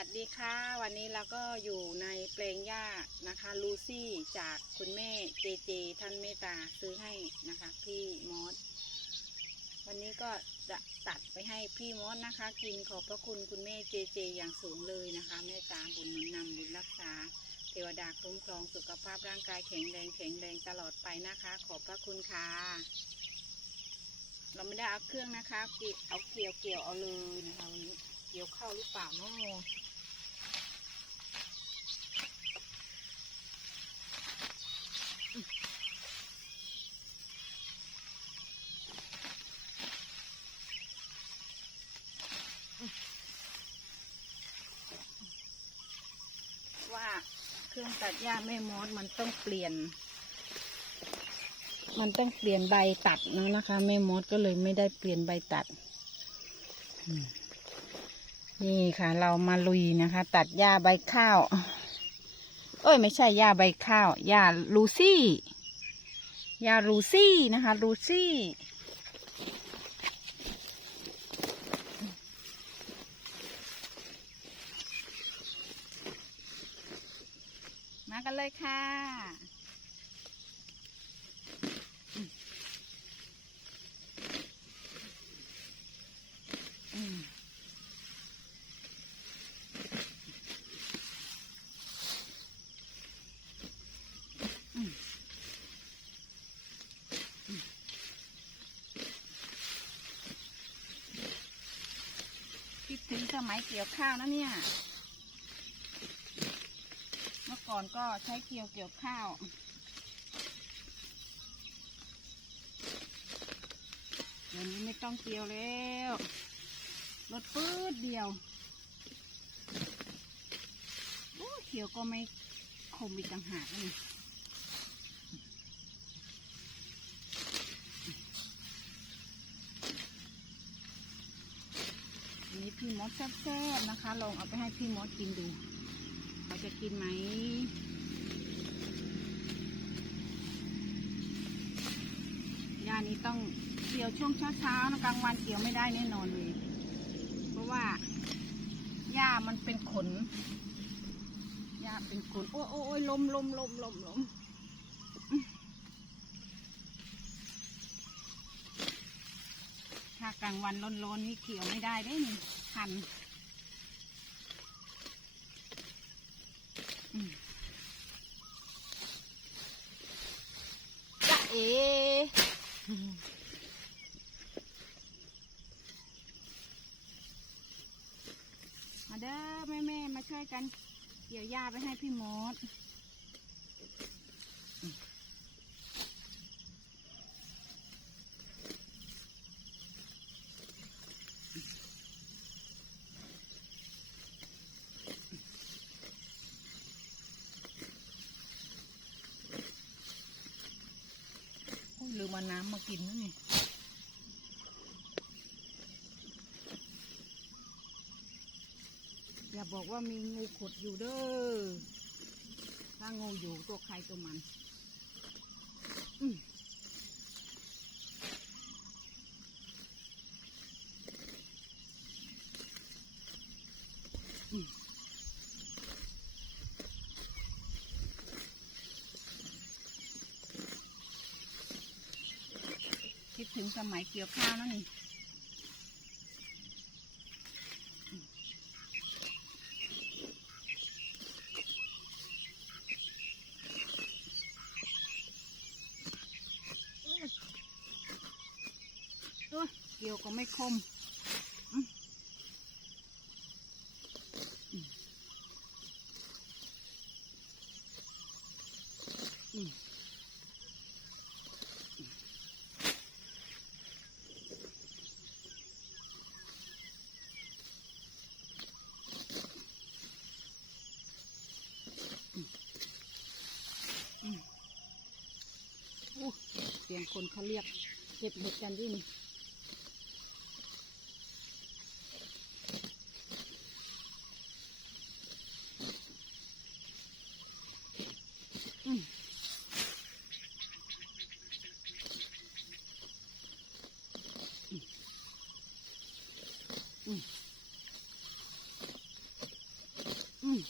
วัสดีค่ะ วันนี้เราก็อยู่ในแปลงหญ้านะคะลูซี่จากคุณแม่เจเจท่านเมตตาซื้อให้นะคะพี่มอสวันนี้ก็จะตัดไปให้พี่มอสนะคะ กินขอบพระคุณคุณแม่เจเจอย่างสูงเลยนะคะแม่ตาบุญหนุนนำบุญรักษา เทวดาคุ้มครองสุขภาพร่างกายแข็งแรงแข็งแรงตลอดไปนะคะ ขอบพระคุณค่ะเราไม่ได้เอาเครื่องนะคะเกี่ยวเอาเกี่ยวเกี่ยวเอาเลยนะคะวันนี้เกี่ยวเข้าหรือเปล่าเนาะว่าเครื่อง ตัดหญ้าแม่มอสมันต้องเปลี่ยน มันต้องเปลี่ยนใบตัดนะนะคะแม่มดก็เลยไม่ได้เปลี่ยนใบตัด นี่ค่ะ เรามาลุยนะคะ ตัดหญ้าใบข้าว เอ้ย ไม่ใช่หญ้าใบข้าวหญ้าลูซี่หญ้าลูซี่นะคะลูซี่ กันเลยค่ะ คิดถึงสมัยเกี่ยวข้าวนะเนี่ย ก่อนก็ใช้เกี่ยวเกี่ยวข้าว เดี๋ยวนี้ไม่ต้องเกี่ยวแล้วรถปื๊ดเดียวโอ้เขียวก็ไม่คมอีกต่างหากนี่อันนี้พี่มดแซ่บๆนะคะ ลองเอาไปให้พี่มดกินดู เขาจะกินไหมยานี้ต้องเกี่ยวช่วงเช้าๆนะกลางวันเกี่ยวไม่ได้แน่นอนเลย เพราะว่าหญ้ามันเป็นขนหญ้าเป็นขน โอ้ยโอ้ยโอ้ยลมลมลมลมลมถ้ากลางวันร้อนๆนี่เกี่ยวไม่ได้ได้นี่คันอืมจ๊ะ เอมาเด้อแม่แม่มาช่วยกัน เกี่ยวหญ้าไปให้พี่มดโอ้ยลืมเอา น้ำมากินนะนี่อย่าบอกว่ามีงูขดอยู่เด้อ ถ้างูอยู่ตัวใครตัวมัน อืมอืม สมัยเกี่ยวข้าวนั่นนี่โอ้ยเกี่ยวก็ไม่คมอืมอืมอืมอืมโอ้เสียง คนเขาเรียกเก็บเห็ดกันด้วยนี่ อืมอืม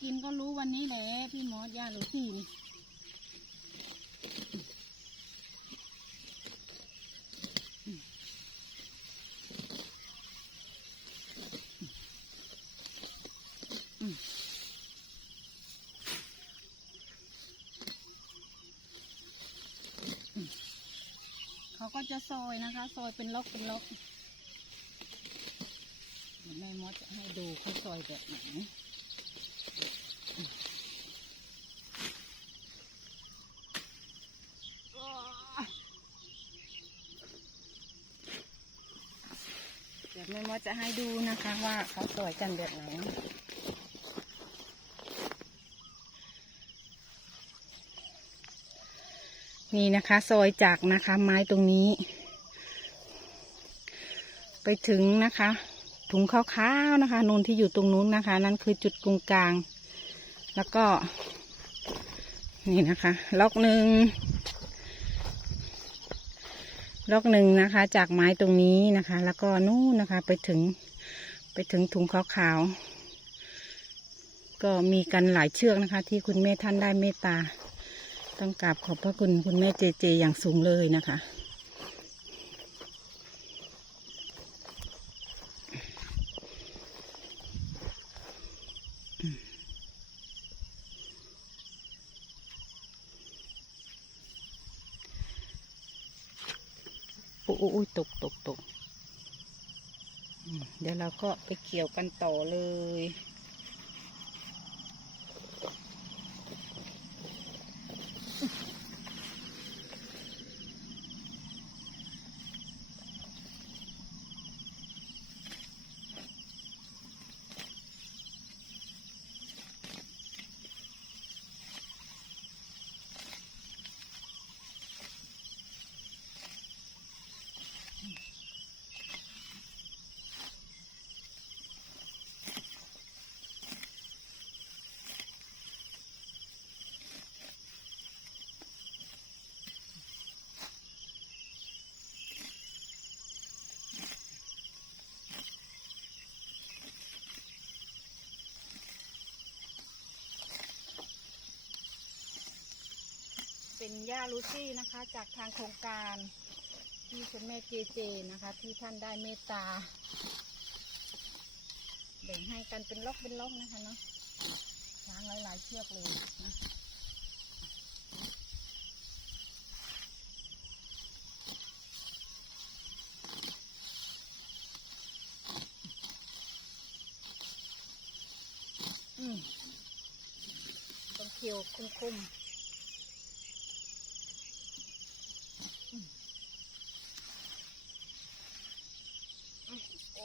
กินกินก็รู้วันนี้แหละพี่มอสย่ารู้ที่นี่เขาก็จะซอยนะคะ ซอยเป็นล็อกเป็นล็อกเดี๋ยวแม่มดจะให้ดูเขาซอยแบบไหน เดี๋ยวแม่มดจะให้ดูนะคะว่าเขาสวยกันแบบไหนนี่นะคะ ซอยจากนะคะ ไม้ตรงนี้ ไปถึงนะคะ ถุงขาวๆนะคะนูนที่อยู่ตรงนู้นนะคะ นั่นคือจุดกลงกลาง แล้วก็ นี่นะคะ ล็อกหนึ่ง ล็อกหนึ่งนะคะ จากไม้ตรงนี้นะคะ แล้วก็นู่นนะคะไปถึงไปถึงถุงขาวๆก็มีกันหลายเชือกนะคะ ที่คุณแม่ท่านได้เมตตา ต้องกราบขอบพระคุณคุณแม่เจเจอย่างสูงเลยนะคะ อุ๊ยอุ๊ยตกตกตกเดี๋ยวเราก็ไปเกี่ยวกันต่อเลย เป็นย่าลูซี่นะคะ จากทางโครงการที่คุณแม่เจเจนะคะ ที่ท่านได้เมตตาแบ่งให้กันเป็นล็อกเป็นล็อกนะคะเนาะช้างหลายๆเชือกเลยนะอืมต้องเคียวคุ้มๆ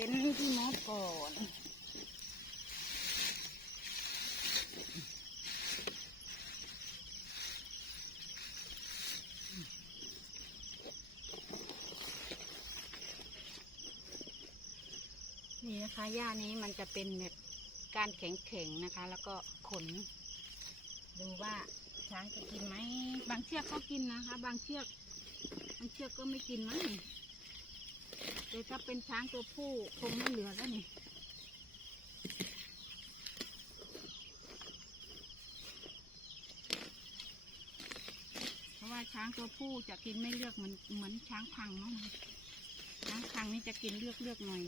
เบนซ์ที่มอสก่อนนี่นะคะหญ้านี้มันจะเป็นแบบการแข็งๆนะคะ แล้วก็ขน ดูว่าช้างจะกินไหม บางเชือกก็กินนะคะ บางเชือก บางเชือกก็ไม่กินมั้ง แต่ถ้าเป็นช้างตัวผู้คงไม่เหลือแล้วนี่เพราะว่าช้างตัวผู้จะกินไม่เลือกเหมือนเหมือนช้างพังเนาะช้างพังนี่จะกินเลือกเลือกหน่อย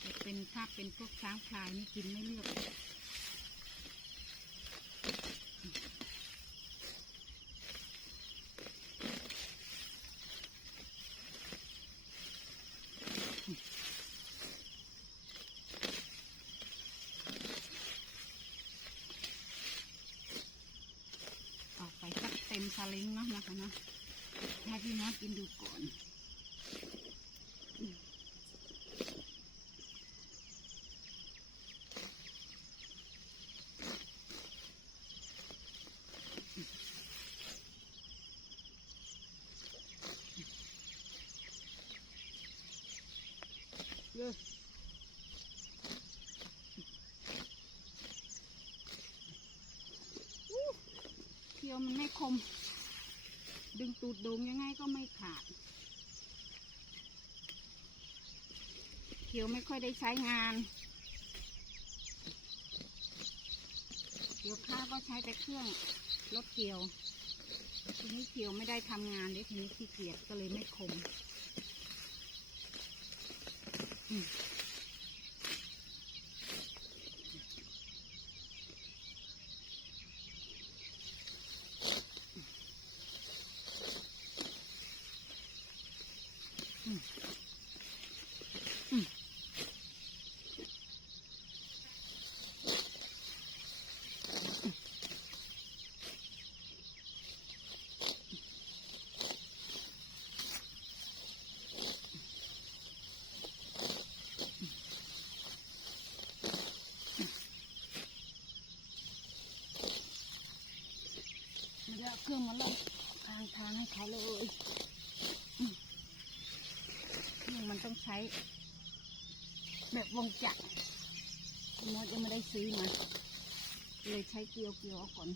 แต่เป็นถ้าเป็นพวกช้างพลายนี่กินไม่เลือกำซาเล้งเนาะนะคะเนาะให้พี่มอสกินดูก่อนอืมเยอะเคียวมันไม่คม ดึงตูดโดงยังไงก็ไม่ขาดเคียวไม่ค่อยได้ใช้งานเกี่ยวข้าก็ใช้แต่เครื่องรถเกี่ยว ทีนี้เกี่ยวไม่ได้ทำงานเลยทีนี้ขี้เกียจก็เลยไม่คมอืม เครื่องมาลงทางทางให้เขาเลยเครื่องมันต้องใช้ แบบวงจักรคุณมดยังไม่ได้ซื้อมาเลยใช้เกลียวเกลียวเอาก่อน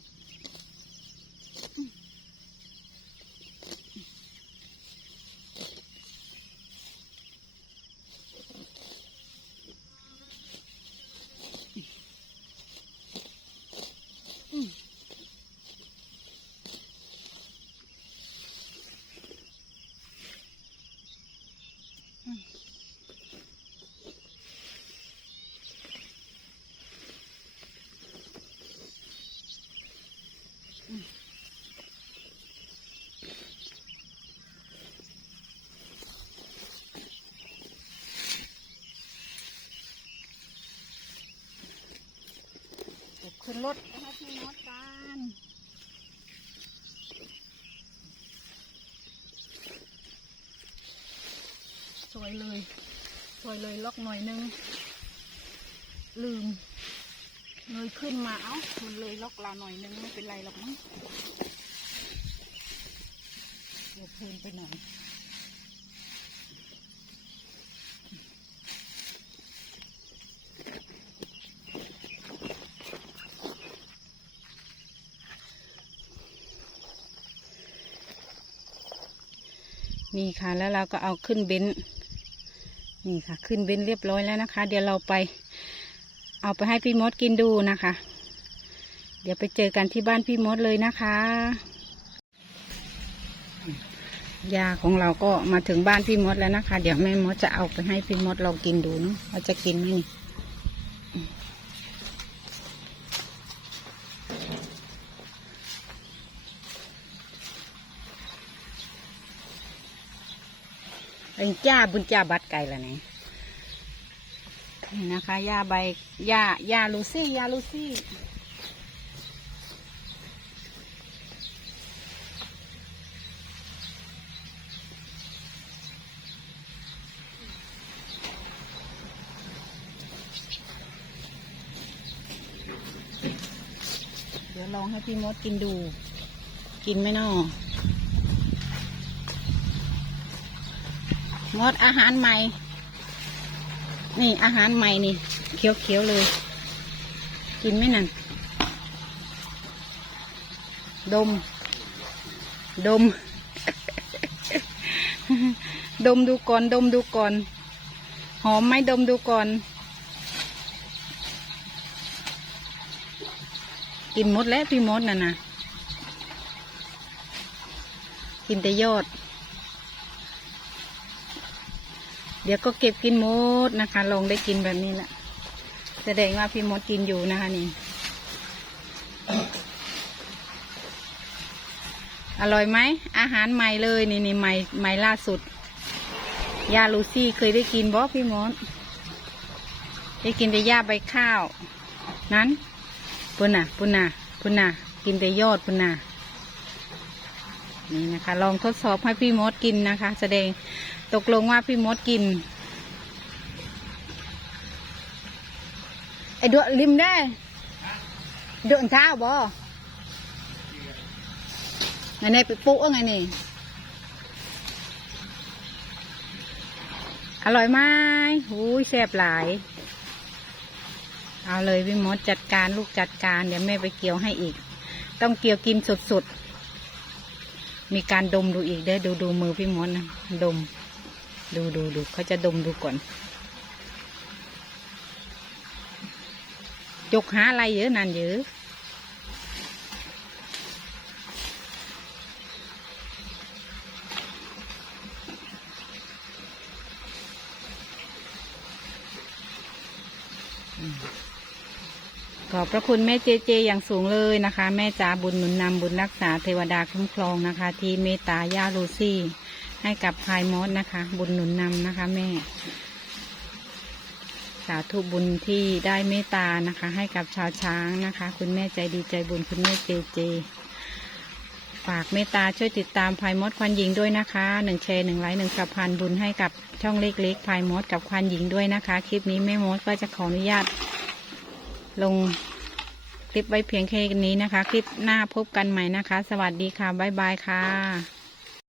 ขึ้นรถไปให้พี่มดกันสวยเลยสวยเลยล็อกหน่อยนึง ลืมเลยขึ้นมาเอ้ามันเลยล็อกเราหน่อยนึงไม่เป็นไรหรอกมั้งเดี๋ยวเพลินไปหน่อย นี่ค่ะแล้วเราก็เอาขึ้นเบนนี่ค่ะ ขึ้นเบนเรียบร้อยแล้วนะคะ เดี๋ยวเราไป เอาไปให้พี่มดกินดูนะคะ เดี๋ยวไปเจอกันที่บ้านพี่มดเลยนะคะยาของเราก็มาถึงบ้านพี่มดแล้วนะคะ เดี๋ยวแม่มดจะเอาไปให้พี่มดลองกินดูเนาะว่าจะกินไหมนี่ เป็นจ้าบุญจ้าบัดไก่ละเนี่ยนี่นะคะยาใบยายาลูซี่ยาลูซี่ เดี๋ยวลองให้พี่มดกินดู กินไหมนอ มดอาหารใหม่ นี่อาหารใหม่นี่เขียวๆเลย กินไหมนั่น ดม ดม ดมดูก่อน ดมดูก่อน หอมไหมดมดูก่อน กินหมดแล้วพี่มดน่ะนะกินแต่ยอด เดี๋ยวก็เก็บกินมดนะคะลองได้กินแบบนี้แหละแสดงว่าพี่มดกินอยู่นะคะนี่ อร่อยไหม อาหารใหม่เลยนี่นี่ใหม่ใหม่ล่าสุด ยาลูซี่เคยได้กินบ่พี่มด ได้กินแต่ยาใบข้าว นั้น ปุ่นน่ะ ปุ่นน่ะ ปุ่นน่ะ กินแต่ยอดปุ่นน่ะ นี่นะคะ ลองทดสอบให้พี่มดกินนะคะ แสดงตกลงว่าพี่มดกินไอ้ดวริมได้ดินเท้าบ่ไงนี่ไปปุ๊กไงนี่ อร่อยไหมหูยแซ่บหลาย เอาเลยพี่มดจัดการลูกจัดการ เดี๋ยวแม่ไปเกี่ยวให้อีก ต้องเกี่ยวกินสดๆ มีการดมดูอีกเด้อดูดูมือพี่มดนะดม ดูดูดูเขาจะดมดูก่อน จกหาอะไรเยอะนั่นเยอะ อบพระคุณแม่เจเจอย่างสูงเลยนะคะ แม่จ๋าบุญหนุนนำบุญรักษาเทวดาคุ้มครองนะคะ ที่เมตตาย่าลูซี่ ให้กับพายมอสนะคะ บุญหนุนนำนะคะแม่ สาธุบุญที่ได้เมตตานะคะ ให้กับชาวช้างนะคะ คุณแม่ใจดีใจบุญคุณแม่เจเจฝากเมตตาช่วยติดตามพายมดควันหญิงด้วยนะคะหนึ่งแชร์หนึ่งไลค์หนึ่งสัพันบุญให้กับช่องเล็กๆพายมดกับควันหญิงด้วยนะคะ คลิปนี้แม่มดก็จะขออนุญาตลง คลิปไว้เพียงแค่นี้นะคะ คลิปหน้าพบกันใหม่นะคะ สวัสดีค่ะ บ๊ายบายค่ะ